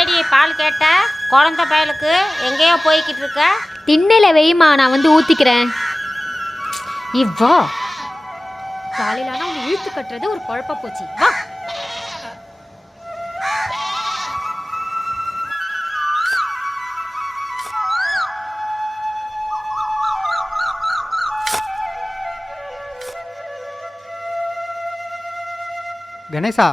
என்னடி பால் கேட்ட? குழந்தை பயலுக்கு எங்கேயோ போய்கிட்டு இருக்க? திண்ணையில வெய்மா, நான் வந்து ஊத்திக்கிறேன். இவ்வா காலையில ஆனா அவங்க இழுத்து கட்டுறது ஒரு குழப்ப போச்சு. வா. கணேசா,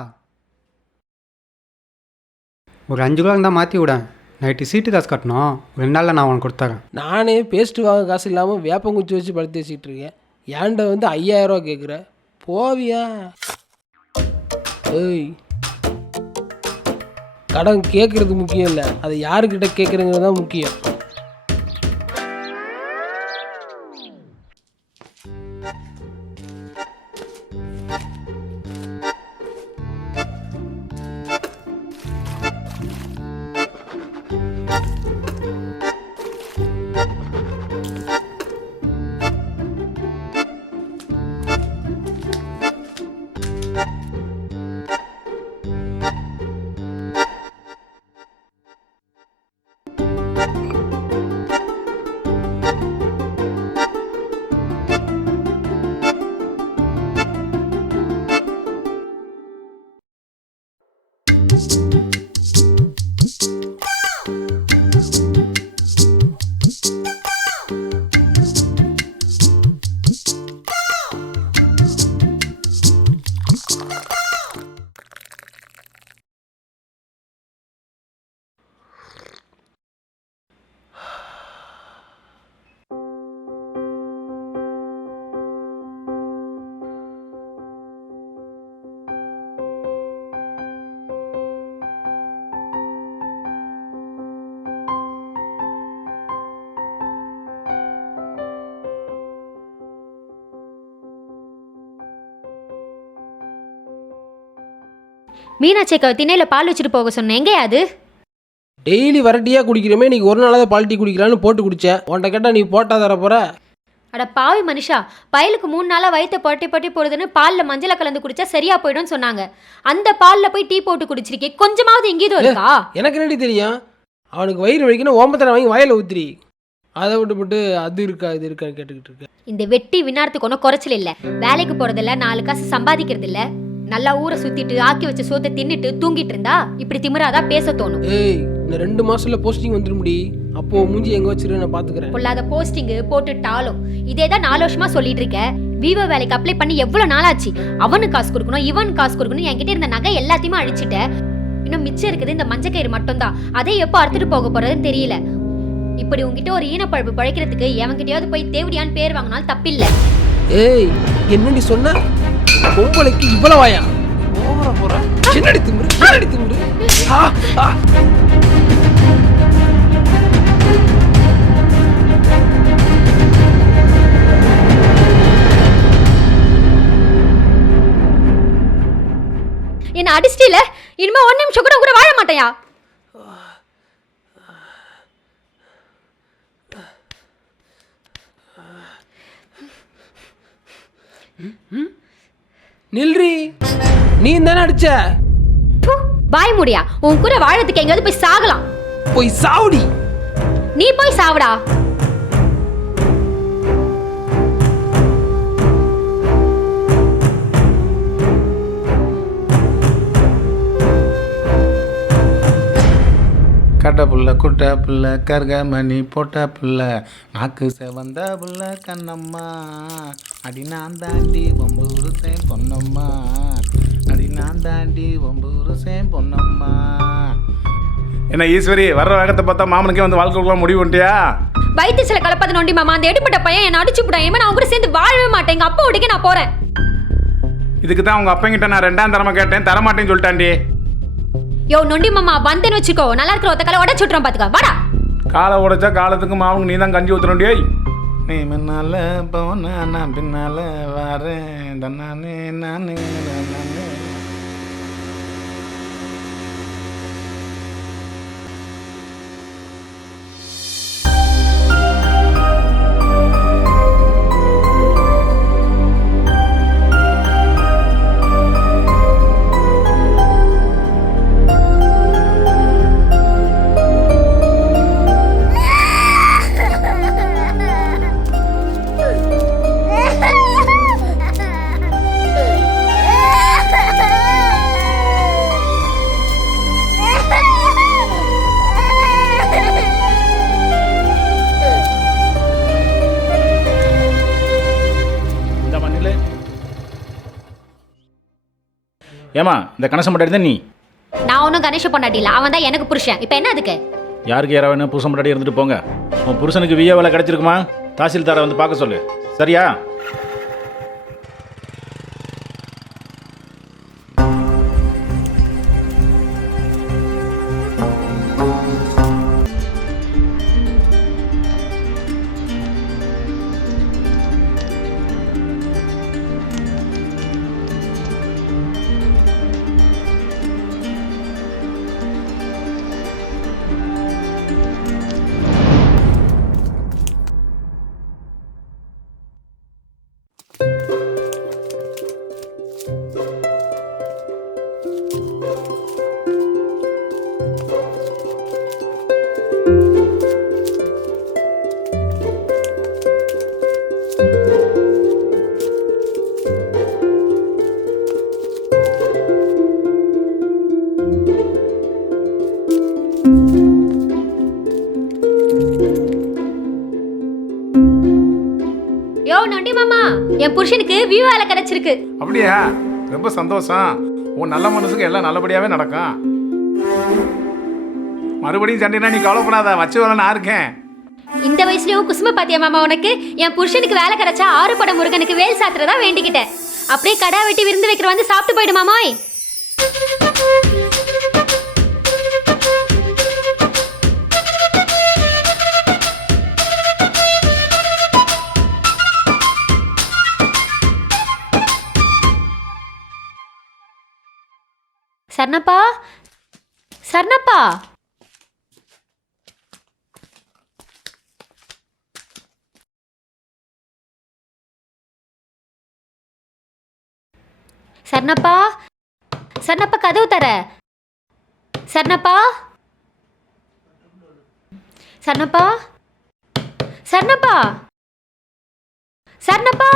ஒரு 5 கிலோ இருந்தால் மாற்றி விடேன். நைட்டு சீட்டு காசு கட்டணும். 2 நாளில் நான் உனக்கு கொடுத்துறேன். நானே பேஸ்ட்டு வாங்க காசு இல்லாமல் வேப்பங்குச்சி வச்சு படுத்து வச்சுக்கிட்டு இருக்கேன். ஏன்ட வந்து 5000 ரூபா கேட்குற? போவியா? ஏய், கடன் கேட்குறது முக்கியம் இல்லை, அதை யாருக்கிட்ட கேட்குறங்கிறது தான் முக்கியம். மீனாட்சி அக்கா திண்ணையில பால் வச்சுட்டு போக சொன்னேன். எங்கேயா அது? டெய்லி வரட்டியாக குடிக்கிறமே, இன்றைக்கி ஒரு நாளாவது பால் டீ குடிக்கலான்னு போட்டு குடித்தேன். உன்ட்ட கேட்டால் நீ போட்டா தர போகிற? அட பாவி மனுஷா, பயலுக்கு 3 நாளாக வயிற்ற பொட்டி பொட்டி போடுதுன்னு பாலில் மஞ்சளை கலந்து குடிச்சா சரியா போயிடும்னு சொன்னாங்க. அந்த பாலில் போய் டீ போட்டு குடிச்சிருக்கே, கொஞ்சமாவது எங்கேயும் இருக்கா? எனக்கு என்னடி தெரியும்? அவனுக்கு வயிறு வலிக்கணும், ஓம்பத்தனை வாங்கி வயலில் ஊத்துறி. அதை விட்டுப்பட்டு அது இருக்கா இது இருக்கா கேட்டுக்கிட்டு இருக்கேன். இந்த வெட்டி வினாரத்துக்கு ஒன்றும் குறைச்சல் இல்லை. வேலைக்கு போகிறதில்ல, 4 காசு சம்பாதிக்கிறது இல்லை. நல்லா ஊரை சுற்றிட்டு ஆக்கி வச்ச சோத்தை தின்னுட்டு தூங்கிட்டு இருந்தா இப்படி திமிராதான் பேச தோணும். ஏய், இந்த 2 மாசத்துல போஸ்டிங் வந்துட முடி. அப்போ மூஞ்சி எங்க வச்சிரு, நான் பாத்துக்கிறேன். பொல்லாத போஸ்டிங் போட்டுட்டாலும் இதேதான் 4 வருஷமா சொல்லிட்டு இருக்க. விவோ வேலைக்கு அப்ளை பண்ணி எவ்வளவு நாள் ஆச்சு? அவனுக்கு காசு கொடுக்கணும், இவனுக்கு காசு கொடுக்கணும். என்கிட்ட இருந்த நகை எல்லாத்தையுமே அழிச்சிட்ட. இன்னும் மிச்சம் இருக்குது இந்த மஞ்சக்கயிறு மட்டும்தான். அதை எப்போ அறுத்துட்டு போக போறதுன்னு தெரியல. இப்படி உங்ககிட்ட ஒரு ஈனப்பழப்பு பழைக்கிறதுக்கு எவன்கிட்டயாவது போய் தேவடியான்னு பேர் வாங்கினாலும் தப்பில்லை. ஏய், என்னடி சொன்ன? பொம்பளைக்கு இவ்வளவாயா? ஓவரா போற. என்னடி திமிரு, என்னடி திமிரு? என்ன அடிச்சிட்டில? இனிமே 1 நிமிஷம் கூட வாழ மாட்டேயா? நில்றி, நீ தானே அடிச்ச? பாய் முடியா, உன் கூட வாழறதுக்கு எங்கேயாவது போய் சாகலாம். போய் சாவுடி. நீ போய் சாவுடா. கட்ட புள்ள குட்ட புள்ள கர்கமணி போட்ட புள்ள நாக்கு செவந்த புள்ள கண்ணம்மா அடி நான் தாண்டி ஒம்பூருசேன் பொன்னம்மா அடி நான் தாண்டி ஒம்பூருசேன் பொன்னம்மா. என்ன ஈஸ்வரி, வர்ற வேகத்தை பார்த்தா மாமனுக்கே வந்து வாழ்க்கை கொடுக்கலாம் முடிவு பண்ணிட்டியா? வயிற்று சில கலப்பது நோண்டி மாமா, அந்த எடுப்பட்ட பையன் என்ன அடிச்சு விட்டா. இனிமே நான் அவங்க கூட சேர்ந்து வாழவே மாட்டேன். எங்க அப்பா உடைக்க நான் போறேன். இதுக்கு தான் உங்க அப்பங்கிட்ட நான் 2ஆம் தரமா கேட்டேன், தரமாட்டேன்னு சொல்லிட்டாண்டி. யோ நொண்டி மாமா, வந்தேன்னு வச்சுக்கோ, நல்லா இருக்கிற ஒத்த காலை உடச்சு விட்டுறோம் பாத்துக்கா. வாடா. காலை உடைச்சா காலத்துக்கு மாவுக்கு நீ தான் கஞ்சி ஊத்துறோண்டியே. நீ முன்னால போன நான் பின்னால வரேன் தன்னானே நானே நானே. ஏமா இந்த கணேசன் முன்னாடி தான் நீ நான் ஒன்றும் கணேஷ பொண்டாட்டி இல்லை, அவன் தான் எனக்கு புருஷன். இப்போ என்ன அதுக்கு? யாருக்கு யாராவது என்ன புருஷன் முன்னாடி இருந்துட்டு போங்க. உன் புருஷனுக்கு விஏ வேலை கிடைச்சிருக்குமா? தாசில்தாரை வந்து பார்க்க சொல்லு, சரியா? யோ நொண்டி மாமா, என் புருஷனுக்கு வியூ வேலை கிடைச்சிருக்கு. அப்படியா? ரொம்ப சந்தோஷம். உன் நல்ல மனசுக்கு எல்லாம் நல்லபடியாவே நடக்கும். மறுபடியும் சண்டைனா நீ கவலைப்படாத, வச்சு வர நான் இருக்கேன். இந்த வயசுலயும் குசும பாத்தியா மாமா உனக்கு? என் புருஷனுக்கு வேலை கிடைச்சா 6 பட முருகனுக்கு வேல் சாத்துறதா வேண்டிக்கிட்டேன். அப்படியே கடா வெட்டி விருந்து வைக்கிற வந்து சாப்பிட்டு போயிடு மாமாய். சர்ணப்பா, சர்ணப்பா, சர்ணப்பா, சர்ணப்பா கதவு தர. சர்ணப்பா, சர்ணப்பா, சர்ணப்பா, சர்ணப்பா,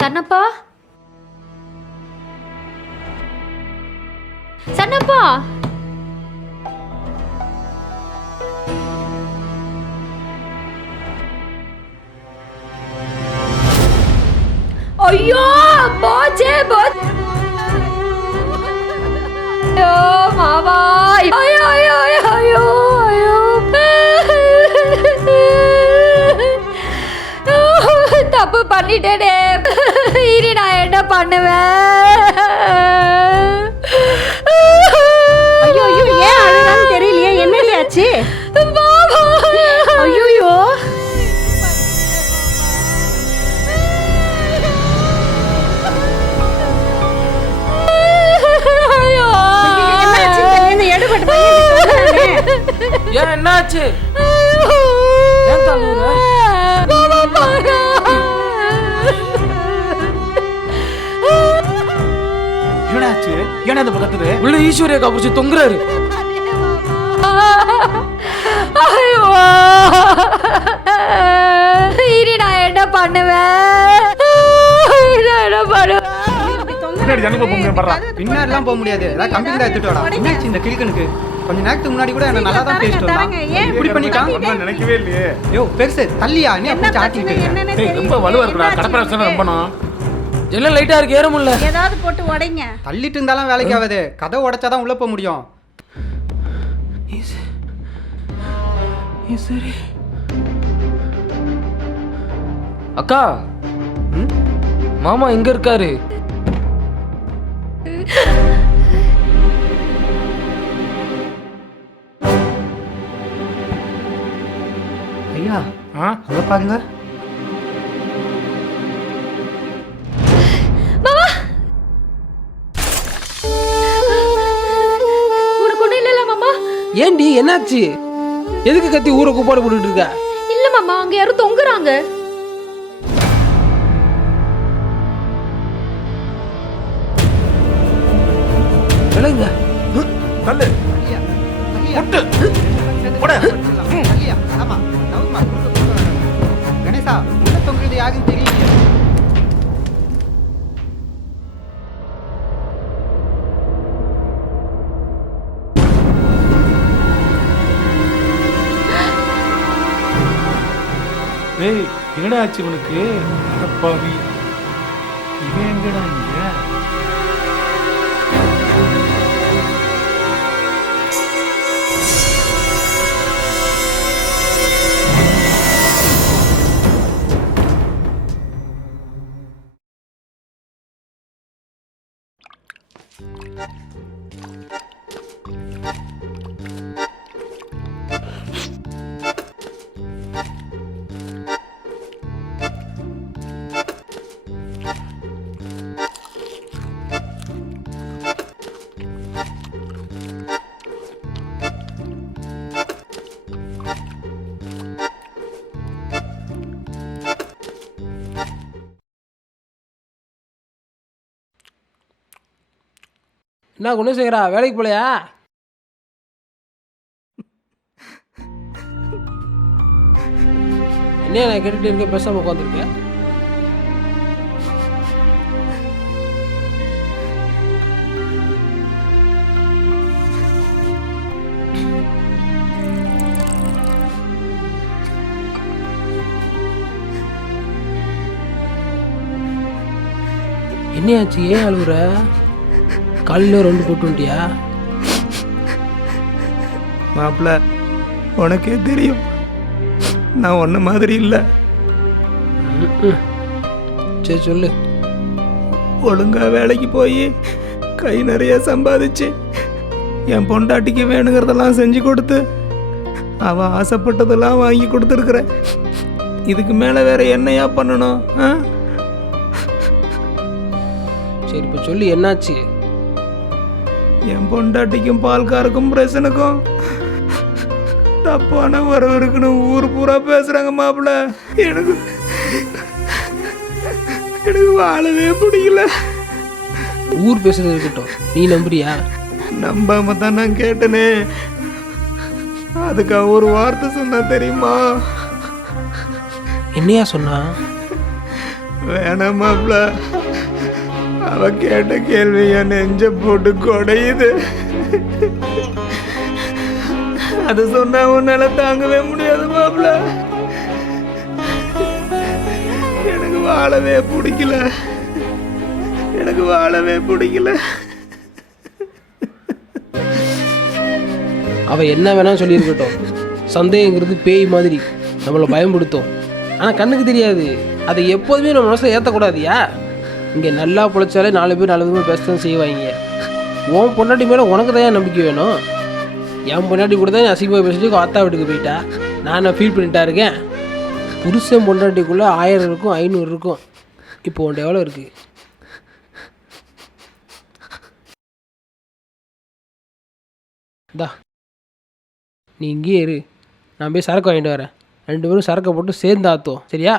சர்ணப்பா, சர்ணப்பா. ஐயோ போச்சே போச்சே. ஐயோ மாமா, ஐயோ ஐயோ ஐயோ ஐயோ. தப்பு பண்ணிட்டேனே, இனி நான் என்ன பண்ணுவேன்? ஐயோ ஐயோ, ஏன் அழுறான்னு தெரியலையே, என்னடி ஆச்சு? ஐயோ ஏன் என்னாச்சு? ஏன் தள்ளுற? என்னாச்சு? ஏன்னா இந்த பக்கத்துல உள்ள ஈஸ்வரியா காப்புச்சு தொங்குறாரு. ஐயோ, இனி நான் என்ன பண்ணுவேன்? நான் என்ன பண்ணுவேன்? பின்னாடி ஜன்னல் போக முடியும் பாரு. பின்னாடிலாம் போக முடியாது. ஏதாவது கம்பி தான் எடுத்துட்டு வாடா. என்னாச்சு இந்த கிழக்கனுக்கு? கொஞ்ச நேரத்துக்கு முன்னாடி கூட என்ன நல்லா தான் பேசிட்டு வந்தான். இப்படி பண்ணிட்டான். நான் நினைக்கவே இல்லையே. யோ பெருசு தள்ளியா, நீ அப்படி ஆட்டிட்டு இருக்க. ஏய், ரொம்ப வலுவா இருக்குடா. கடப்பரசன ரொம்பணும். ஜன்னல் லைட்டா இருக்கு, ஏற முடியல. ஏதாவது போட்டு உடைங்க. தள்ளிட்டு இருந்தாலும் வேலைக்கு ஆகாது. கதை உடைச்சாதான் உள்ள போக முடியும். சரி அக்கா, மாமா எங்க இருக்காரு? ஐயா அங்க பாருங்க. உனக்கு ஒண்ணும் இல்லல மாமா? ஏண்டி என்னாச்சு? எதுக்கு கத்தி ஊரை கூப்பாடு போட்டுட்டு இருக்க? இல்ல மாமா, அங்க யாரும் தொங்குறாங்க. விளைங்க தள்ளு. முட்டு. போடு. ஆமா நவுமா கணேசா, உள்ள தொங்குறது யாருன்னு தெரியல. ஏய், என்னடா ஆச்சு உனக்கு? அப்பாவி, இவன் எங்கடா இங்க? என்ன குணசேகரா, வேலைக்கு போலையா? என்ன நான் கேட்டுட்டு இருக்கேன், பேசாம உட்காந்துருக்கேன். என்னையாச்சு, ஏன் அழுகுற? காலையில் 2 போட்டு வந்துட்டியா? மாப்பிள்ள, உனக்கே தெரியும் நான் ஒன்ன மாதிரி இல்லை. சரி சொல்லு. ஒழுங்கா வேலைக்கு போய் கை நிறைய சம்பாதிச்சு என் பொண்டாட்டிக்கு வேணுங்கிறதெல்லாம் செஞ்சு கொடுத்து அவன் ஆசைப்பட்டதெல்லாம் வாங்கி கொடுத்துருக்குறேன். இதுக்கு மேலே வேற என்னையா பண்ணணும்? சரி இப்போ சொல்லு, என்னாச்சு? என் பொண்டாட்டிக்கும் பால்காருக்கும் பிரச்சனைக்கும் தப்பான உறவு இருக்குன்னு ஊர் பூரா பேசுறாங்க மாப்பிள்ள. எனக்கு வாழவே பிடிக்கல. ஊர் பேசுறது இருக்கட்டும், நீ நம்புறியா? நம்பாம தான் நான் கேட்டனே. அதுக்கு ஒரு வார்த்தை சொன்னா தெரியுமா? என்னையா சொன்னா? வேணாம் மாப்பிள்ள, அவ கேட்ட கேள்வி என் நெஞ்ச போட்டு கொடையுது. அது சொன்னா உன்னால தாங்கவே முடியாது மாப்பிள்ள. எனக்கு வாழவே பிடிக்கல. அவ என்ன வேணா சொல்லியிருக்கட்டும், சந்தேகங்கிறது பேய் மாதிரி நம்மளை பயன்படுத்தும். ஆனால் கண்ணுக்கு தெரியாது. அதை எப்போதுமே நம்ம மனசில் ஏற்றக்கூடாதியா? இங்கே நல்லா பிழைச்சாலே 4 பேர் 4 விதமாக பேசத்தான் செய்வாங்க. உன் பொண்டாட்டி மேலே உனக்கு தான் நம்பிக்கை வேணும். என் பொண்டாட்டி கூட தான் அசிங்கமாக பேசிட்டு அத்தா வீட்டுக்கு போயிட்டா. நான் ஃபீல் பண்ணிட்டா இருக்கேன். புருஷன் பொண்டாட்டிக்குள்ளே 1000 இருக்கும், 500 இருக்கும். இப்போ உன்ட்ட எவ்வளோ இருக்குது? நீ இங்கேயே இரு, நான் போய் சரக்கு வாங்கிட்டு வரேன். 2 பேரும் சரக்கை போட்டு சேர்ந்து ஆற்றுவோம், சரியா?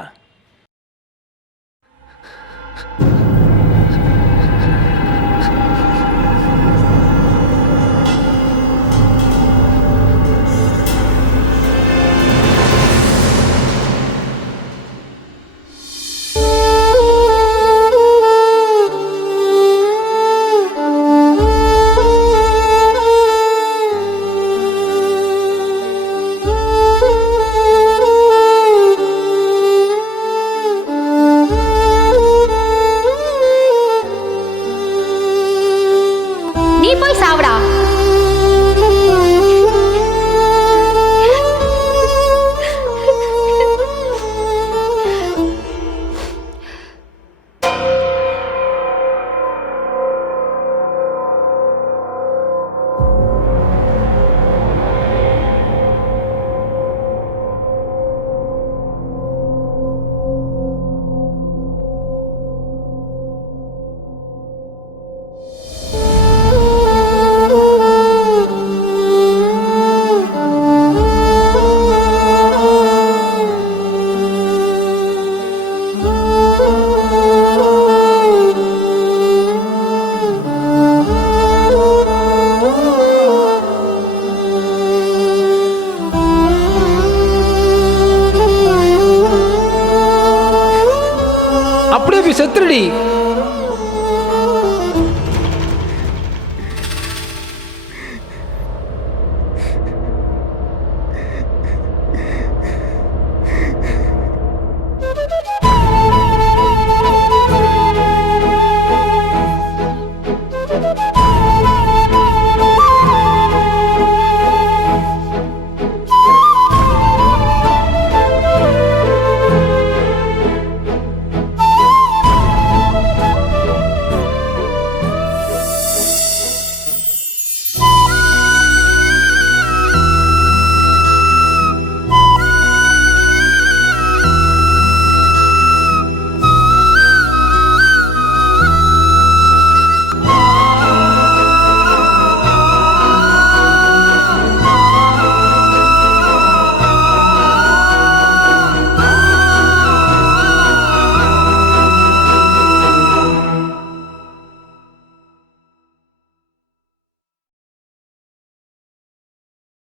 அப்படியே போய் செத்துருடி.